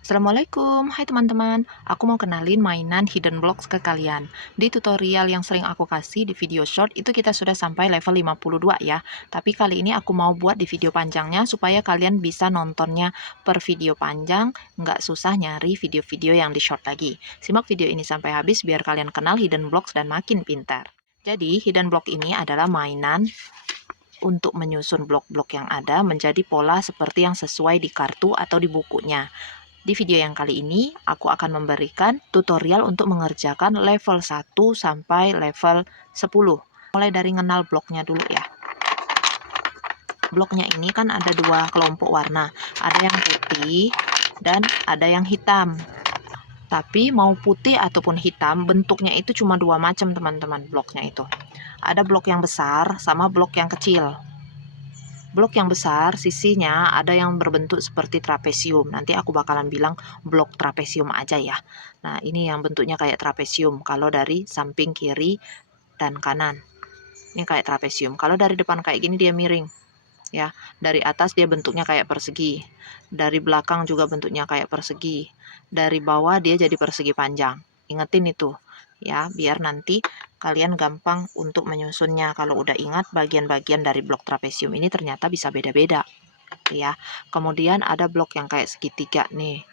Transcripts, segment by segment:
Assalamualaikum, hai teman-teman. Aku mau kenalin mainan hidden blocks ke kalian. Di tutorial yang sering aku kasih di video short itu kita sudah sampai level 52 ya. Tapi kali ini aku mau buat di video panjangnya supaya kalian bisa nontonnya per video panjang, nggak susah nyari video-video yang di short lagi. Simak video ini sampai habis biar kalian kenal hidden blocks dan makin pintar. Jadi, hidden block ini adalah mainan untuk menyusun blok-blok yang ada menjadi pola seperti yang sesuai di kartu atau di bukunya. Di video yang kali ini, aku akan memberikan tutorial untuk mengerjakan level 1 sampai level 10. Mulai dari ngenal bloknya dulu ya. Bloknya ini kan ada dua kelompok warna. Ada yang putih dan ada yang hitam. Tapi mau putih ataupun hitam, bentuknya itu cuma dua macam teman-teman bloknya itu. Ada blok yang besar sama blok yang kecil. Blok yang besar, sisinya ada yang berbentuk seperti trapesium. Nanti aku bakalan bilang blok trapesium aja ya. Nah, ini yang bentuknya kayak trapesium. Kalau dari samping kiri dan kanan. Ini kayak trapesium. Kalau dari depan kayak gini dia miring. Ya, dari atas dia bentuknya kayak persegi. Dari belakang juga bentuknya kayak persegi. Dari bawah dia jadi persegi panjang. Ingetin itu. Ya, biar nanti kalian gampang untuk menyusunnya. Kalau udah ingat bagian-bagian dari blok trapesium ini ternyata bisa beda-beda. Ya, kemudian ada blok yang kayak segitiga nih.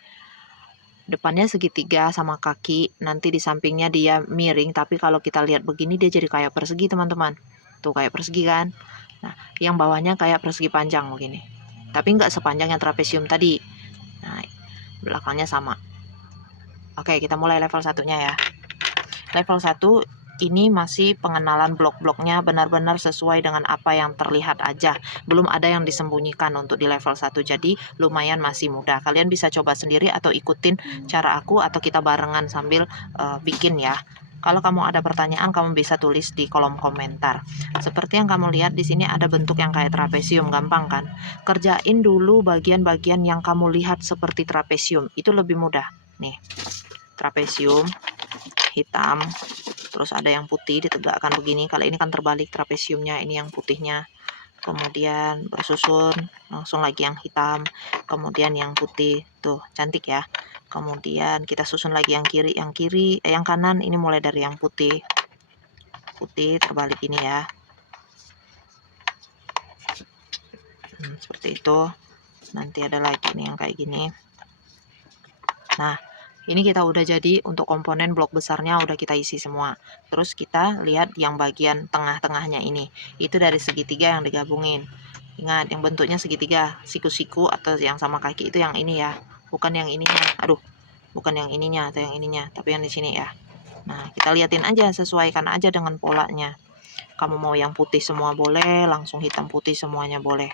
Depannya segitiga sama kaki, nanti di sampingnya dia miring, tapi kalau kita lihat begini dia jadi kayak persegi teman-teman. Tuh kayak persegi kan. Nah, yang bawahnya kayak persegi panjang begini. Tapi nggak sepanjang yang trapesium tadi. Nah, belakangnya sama. Oke, kita mulai level satunya ya. Level 1 ini masih pengenalan blok-bloknya benar-benar sesuai dengan apa yang terlihat aja. Belum ada yang disembunyikan untuk di level 1. Jadi lumayan masih mudah. Kalian bisa coba sendiri atau ikutin cara aku atau kita barengan sambil bikin ya. Kalau kamu ada pertanyaan, kamu bisa tulis di kolom komentar. Seperti yang kamu lihat di sini ada bentuk yang kayak trapesium, gampang kan? Kerjain dulu bagian-bagian yang kamu lihat seperti trapesium. Itu lebih mudah. Nih, trapesium hitam, terus ada yang putih ditegakkan begini. Kalau ini kan terbalik trapesiumnya, ini yang putihnya, kemudian bersusun langsung lagi yang hitam, kemudian yang putih. Tuh cantik ya. Kemudian kita susun lagi yang kiri, yang kanan ini mulai dari yang putih terbalik ini ya. Seperti itu. Nanti ada lagi nih yang kayak gini. Nah, ini kita udah jadi untuk komponen blok besarnya udah kita isi semua. Terus kita lihat yang bagian tengah-tengahnya ini. Itu dari segitiga yang digabungin. Ingat, yang bentuknya segitiga, siku-siku atau yang sama kaki itu yang ini ya. Bukan yang ininya. Aduh, bukan yang ininya atau yang ininya, tapi yang di sini ya. Nah, kita liatin aja, sesuaikan aja dengan polanya. Kamu mau yang putih semua boleh, langsung hitam putih semuanya boleh.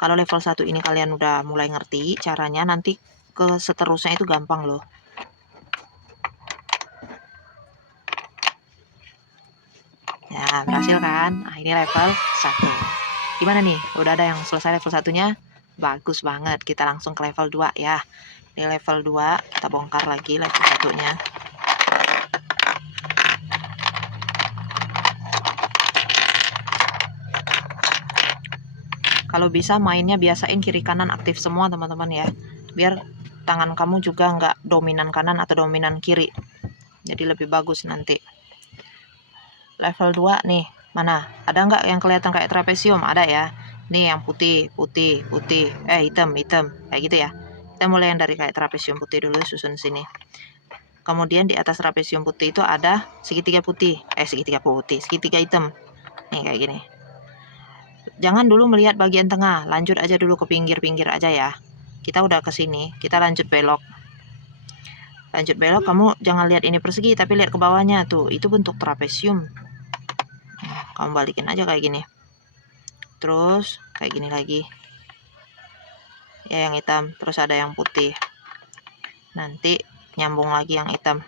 Kalau level 1 ini kalian udah mulai ngerti caranya, nanti ke seterusnya itu gampang loh. Ya, berhasil kan? Nah, ini level 1. Gimana nih? Udah ada yang selesai level 1-nya? Bagus banget. Kita langsung ke level 2 ya. Di level 2 kita bongkar lagi level 1-nya. Kalau bisa mainnya biasain kiri kanan aktif semua teman-teman ya. Biar tangan kamu juga nggak dominan kanan atau dominan kiri. Jadi lebih bagus nanti. Level 2 nih. Mana? Ada nggak yang kelihatan kayak trapesium? Ada ya. Nih yang putih. Hitam. Kayak gitu ya. Kita mulai yang dari kayak trapesium putih dulu, susun sini. Kemudian di atas trapesium putih itu ada segitiga hitam. Nih kayak gini. Jangan dulu melihat bagian tengah, lanjut aja dulu ke pinggir-pinggir aja ya. Kita udah ke sini, kita lanjut belok. Kamu jangan lihat ini persegi, tapi lihat ke bawahnya tuh, itu bentuk trapesium. Kamu balikin aja kayak gini. Terus kayak gini lagi. Ya yang hitam, terus ada yang putih. Nanti nyambung lagi yang hitam.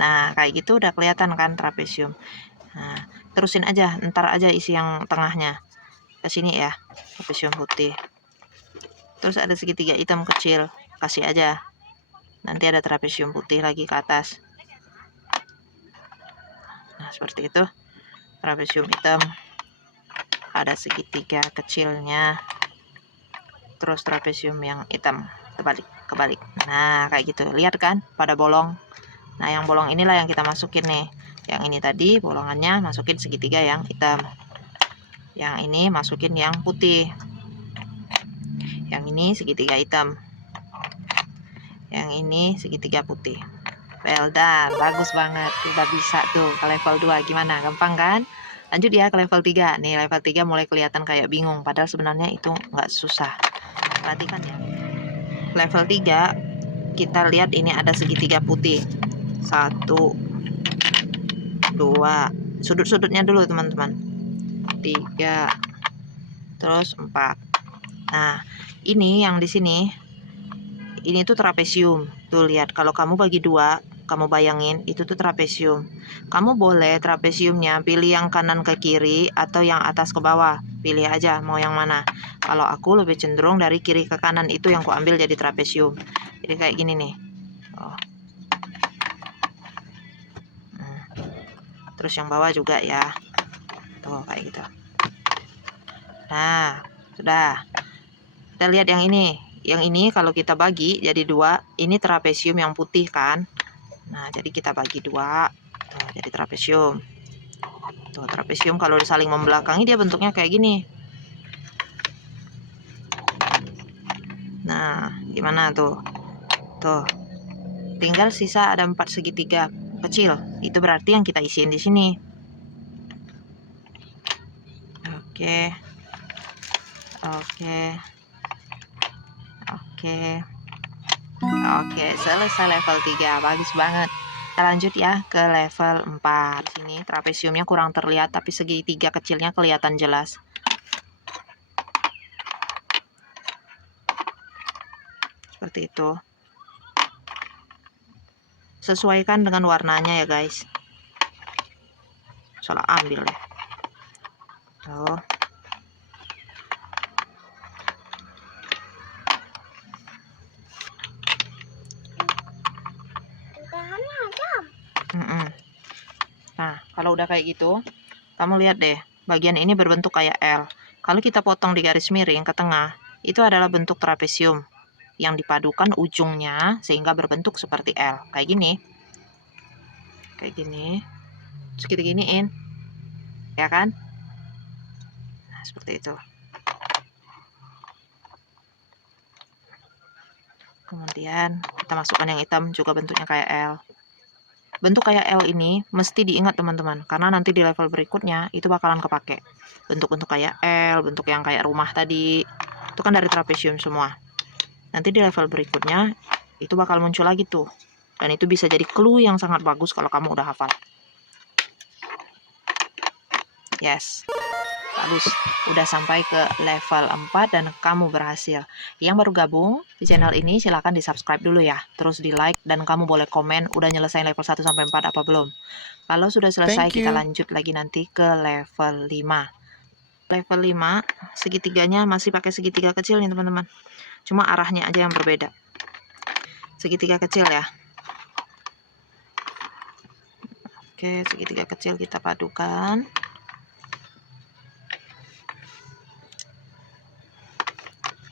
Nah, kayak gitu udah kelihatan kan trapesium. Nah, terusin aja, ntar aja isi yang tengahnya. Ke sini ya, trapesium putih. Terus ada segitiga hitam kecil, kasih aja. Nanti ada trapesium putih lagi ke atas. Nah, seperti itu. Trapesium hitam. Ada segitiga kecilnya. Terus trapesium yang hitam. kebalik. Nah, kayak gitu. Lihat kan pada bolong. Nah, yang bolong inilah yang kita masukin nih. Yang ini tadi bolongannya masukin segitiga yang hitam. Yang ini masukin yang putih. Yang ini segitiga hitam. Yang ini segitiga putih. Well done, bagus banget. Udah bisa tuh ke level 2. Gimana? Gampang kan? Lanjut ya ke level 3. Nih, level 3 mulai kelihatan kayak bingung. Padahal sebenarnya itu nggak susah. Perhatikan ya. Level 3, kita lihat ini ada segitiga putih. 1, 2. Sudut-sudutnya dulu, teman-teman. 3. Terus 4. Nah, ini yang di sini. Ini tuh trapesium. Tuh lihat, kalau kamu bagi 2, kamu bayangin itu tuh trapesium. Kamu boleh trapesiumnya pilih yang kanan ke kiri atau yang atas ke bawah. Pilih aja mau yang mana. Kalau aku lebih cenderung dari kiri ke kanan, itu yang ku ambil jadi trapesium. Jadi kayak gini nih. Oh. Terus yang bawah juga ya. Tuh kayak gitu. Nah, sudah. Kita lihat yang ini. Yang ini kalau kita bagi jadi 2, ini trapesium yang putih kan. Nah, jadi kita bagi 2, tuh, jadi trapesium. Tuh, trapesium kalau saling membelakangi dia bentuknya kayak gini. Nah, gimana tuh? Tuh. Tinggal sisa ada 4 segitiga kecil. Itu berarti yang kita isiin di sini. Oke. Oke, selesai level 3. Bagus banget. Kita lanjut ya ke level 4. Sini trapesiumnya kurang terlihat, tapi segitiga kecilnya kelihatan jelas. Seperti itu. Sesuaikan dengan warnanya ya guys. Salah ambil ya. Tuh. Nah, kalau udah kayak gitu, kamu lihat deh, bagian ini berbentuk kayak L. Kalau kita potong di garis miring ke tengah, itu adalah bentuk trapesium yang dipadukan ujungnya sehingga berbentuk seperti L. Kayak gini. Kayak gini. Terus kita giniin. Ya kan? Nah, seperti itu. Kemudian kita masukkan yang hitam juga bentuknya kayak L. Bentuk kayak L ini mesti diingat teman-teman, karena nanti di level berikutnya itu bakalan kepake. Bentuk-bentuk kayak L, bentuk yang kayak rumah tadi, itu kan dari trapesium semua. Nanti di level berikutnya itu bakal muncul lagi tuh. Dan itu bisa jadi clue yang sangat bagus kalau kamu udah hafal. Yes. Bagus, udah sampai ke level 4 dan kamu berhasil. Yang baru gabung di channel ini silahkan di subscribe dulu ya. Terus di like dan kamu boleh komen udah nyelesain level 1 sampai 4 apa belum. Kalau sudah selesai kita lanjut lagi nanti ke level 5. Level 5 segitiganya masih pakai segitiga kecil nih teman-teman. Cuma arahnya aja yang berbeda. Segitiga kecil ya. Oke, segitiga kecil kita padukan.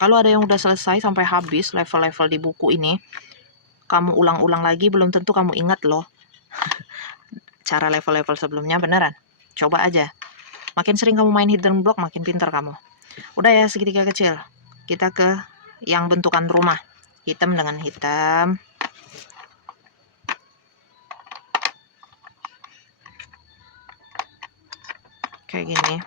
Kalau ada yang udah selesai sampai habis level-level di buku ini, kamu ulang-ulang lagi belum tentu kamu ingat loh. Cara level-level sebelumnya beneran. Coba aja. Makin sering kamu main hidden block, makin pintar kamu. Udah ya segitiga kecil. Kita ke yang bentukan rumah. Hitam dengan hitam. Kayak gini.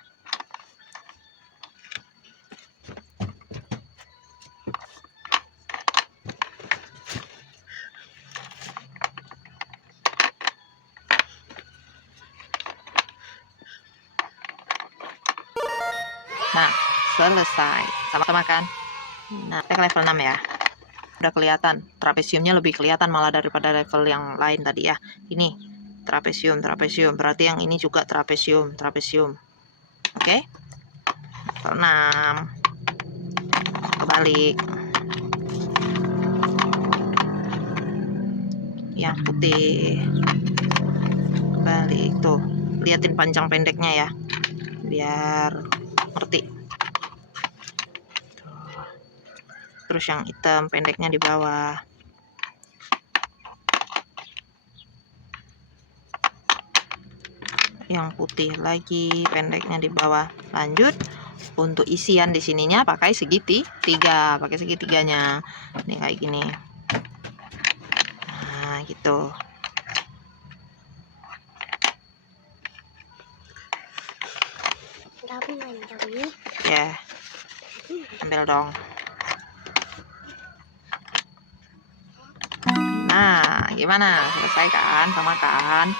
Nah, selesai. Sama-sama kan? Nah, kita ke level 6 ya. Udah kelihatan. Trapesiumnya lebih kelihatan malah daripada level yang lain tadi ya. Ini, trapesium. Berarti yang ini juga trapesium. Oke? Level 6. Kebalik. Yang putih. Kebalik. Tuh, liatin panjang pendeknya ya. Biar ngerti. terus yang hitam pendeknya di bawah. Yang putih lagi pendeknya di bawah. Lanjut untuk isian di sininya pakai segitiga, pakai segitiganya. Nih kayak gini. Nah, gitu. Ya. Ambil dong. Nah, gimana? Selesai kan? Sama kan?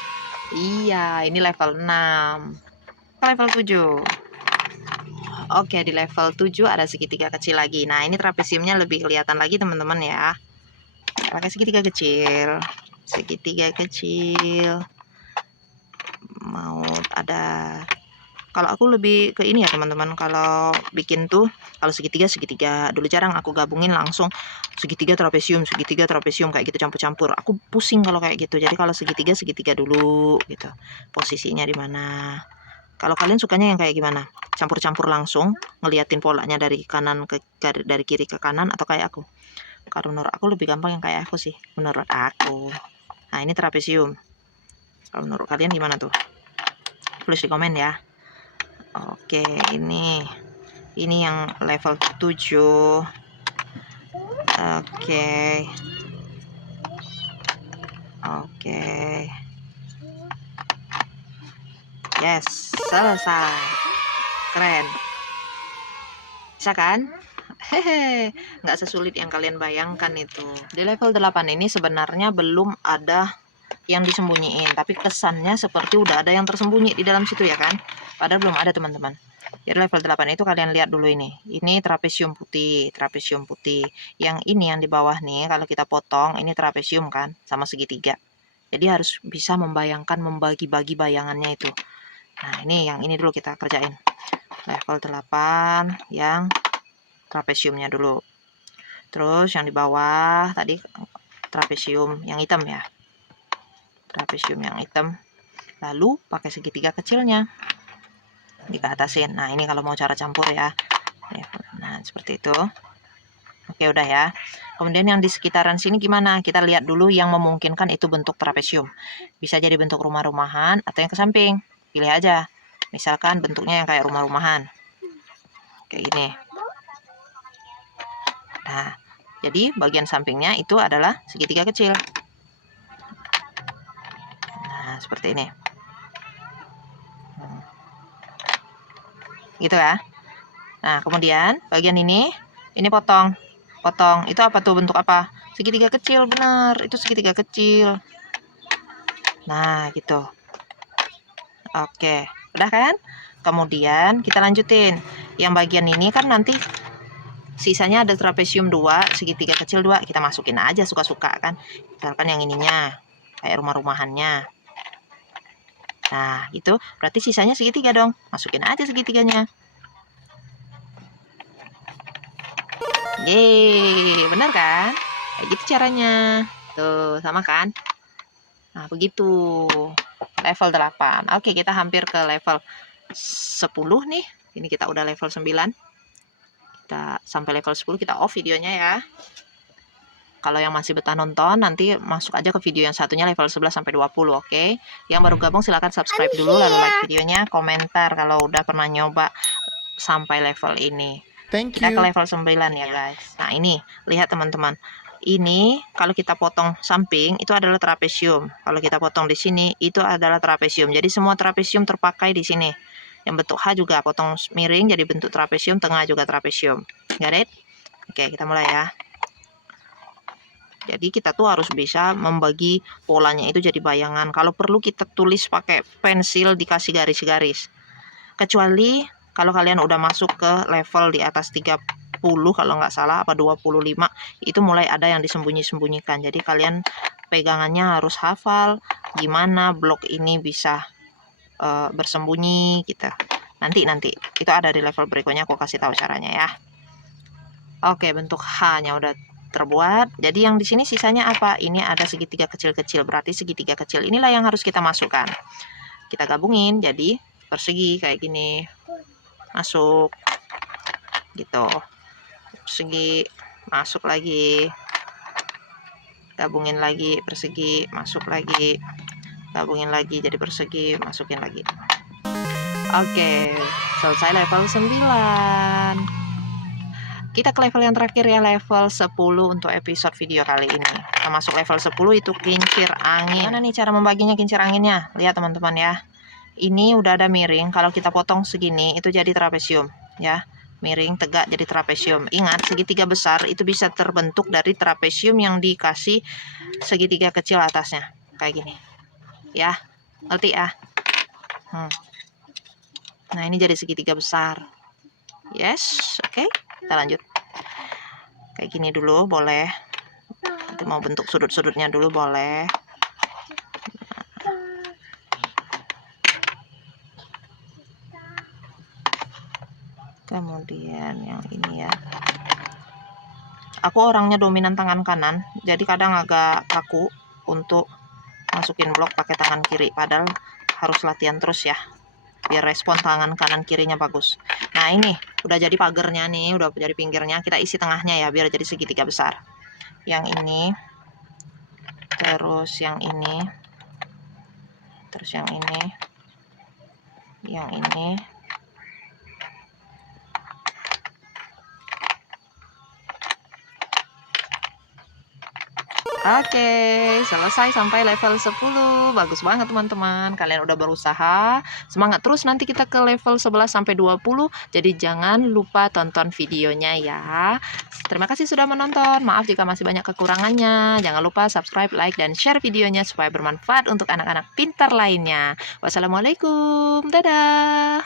Iya, ini level 6. Level 7. Oke, di level 7 ada segitiga kecil lagi. Nah, ini trapesiumnya lebih kelihatan lagi, teman-teman ya. Pakai segitiga kecil. Segitiga kecil. Mau ada... Kalau aku lebih ke ini ya, teman-teman. Kalau bikin tuh, kalau segitiga dulu jarang aku gabungin langsung segitiga trapesium kayak gitu campur-campur. Aku pusing kalau kayak gitu. Jadi kalau segitiga dulu gitu. Posisinya di mana? Kalau kalian sukanya yang kayak gimana? Campur-campur langsung, ngeliatin polanya dari dari kiri ke kanan, atau kayak aku? Kalau menurut aku lebih gampang yang kayak aku sih, menurut aku. Nah, ini trapesium. Kalau menurut kalian gimana tuh? Tulis di komen ya. Oke, ini yang level 7. Oke. Yes, selesai. Keren. Bisa kan? Hehe, nggak sesulit yang kalian bayangkan itu. Di level 8 ini sebenarnya belum ada yang disembunyiin, tapi kesannya seperti udah ada yang tersembunyi di dalam situ ya kan? Padahal belum ada, teman-teman. Jadi level 8 itu kalian lihat dulu ini. Ini trapesium putih. Yang ini yang di bawah nih, kalau kita potong, ini trapesium kan, sama segitiga. Jadi harus bisa membayangkan, membagi-bagi bayangannya itu. Nah, ini yang ini dulu kita kerjain. Level 8 yang trapesiumnya dulu. Terus yang di bawah tadi trapesium yang hitam ya. Trapesium yang hitam. Lalu pakai segitiga kecilnya dikeatasin. Nah, ini kalau mau cara campur ya. Nah, seperti itu. Oke, udah ya. Kemudian yang di sekitaran sini gimana? Kita lihat dulu yang memungkinkan itu bentuk trapesium. Bisa jadi bentuk rumah-rumahan atau yang ke samping. Pilih aja. Misalkan bentuknya yang kayak rumah-rumahan. Kayak gini. Nah, jadi bagian sampingnya itu adalah segitiga kecil. Nah, seperti ini. Gitu ya. Nah, kemudian bagian ini potong. Itu apa tuh, bentuk apa? Segitiga kecil, benar. Itu segitiga kecil. Nah, gitu. Oke, udah kan? Kemudian kita lanjutin. Yang bagian ini kan nanti sisanya ada trapesium 2, segitiga kecil 2. Kita masukin aja suka-suka kan. Misalkan yang ininya kayak rumah-rumahannya. Nah, itu berarti sisanya segitiga dong. Masukin aja segitiganya. Yeay, bener kan? Kayak gitu caranya. Tuh, sama kan? Nah, begitu. Level 8. Oke, kita hampir ke level 10 nih. Ini kita udah level 9. Kita sampai level 10 kita off videonya ya. Kalau yang masih betah nonton, nanti masuk aja ke video yang satunya level 11 sampai 20, oke? Yang baru gabung silahkan subscribe dulu, lalu like videonya, komentar kalau udah pernah nyoba sampai level ini. Kita ke level 9 ya guys. Nah, ini lihat teman-teman. Ini kalau kita potong samping itu adalah trapesium. Kalau kita potong di sini itu adalah trapesium. Jadi semua trapesium terpakai di sini. Yang bentuk H juga potong miring jadi bentuk trapesium, tengah juga trapesium. Got it? Oke, kita mulai ya. Jadi kita tuh harus bisa membagi polanya itu jadi bayangan. Kalau perlu kita tulis pakai pensil, dikasih garis-garis. Kecuali kalau kalian udah masuk ke level di atas 30 kalau nggak salah, apa 25, itu mulai ada yang disembunyi-sembunyikan. Jadi kalian pegangannya harus hafal gimana blok ini bisa bersembunyi gitu. Nanti itu ada di level berikutnya, aku kasih tahu caranya ya. Oke, bentuk H-nya udah terbuat. Jadi yang di sini sisanya apa? Ini ada segitiga kecil-kecil, berarti segitiga kecil inilah yang harus kita masukkan. Kita gabungin jadi persegi kayak gini. Masuk. Gitu. Persegi masuk lagi, gabungin lagi persegi, masuk lagi, gabungin lagi jadi persegi, masukin lagi. Oke, selesai level 9. Kita ke level yang terakhir ya, level 10 untuk episode video kali ini. Kita masuk level 10 itu kincir angin. Mana nih cara membaginya kincir anginnya? Lihat teman-teman ya. Ini udah ada miring, kalau kita potong segini itu jadi trapesium ya. Miring tegak jadi trapesium. Ingat, segitiga besar itu bisa terbentuk dari trapesium yang dikasih segitiga kecil atasnya. Kayak gini. Ya, ngerti ya? Nah, ini jadi segitiga besar. Yes, oke. Kita lanjut. Kayak gini dulu boleh. Nanti mau bentuk sudut-sudutnya dulu boleh. Kemudian yang ini ya. Aku orangnya dominan tangan kanan, jadi kadang agak kaku untuk masukin blok pakai tangan kiri. Padahal harus latihan terus ya, biar respon tangan kanan kirinya bagus. Nah, ini udah jadi pagernya nih, udah jadi pinggirnya. Kita isi tengahnya ya, biar jadi segitiga besar. Yang ini, terus yang ini, terus yang ini, yang ini. Oke, selesai sampai level 10. Bagus banget teman-teman. Kalian udah berusaha. Semangat terus, nanti kita ke level 11 sampai 20. Jadi jangan lupa tonton videonya ya. Terima kasih sudah menonton. Maaf jika masih banyak kekurangannya. Jangan lupa subscribe, like, dan share videonya supaya bermanfaat untuk anak-anak pintar lainnya. Wassalamualaikum. Dadah.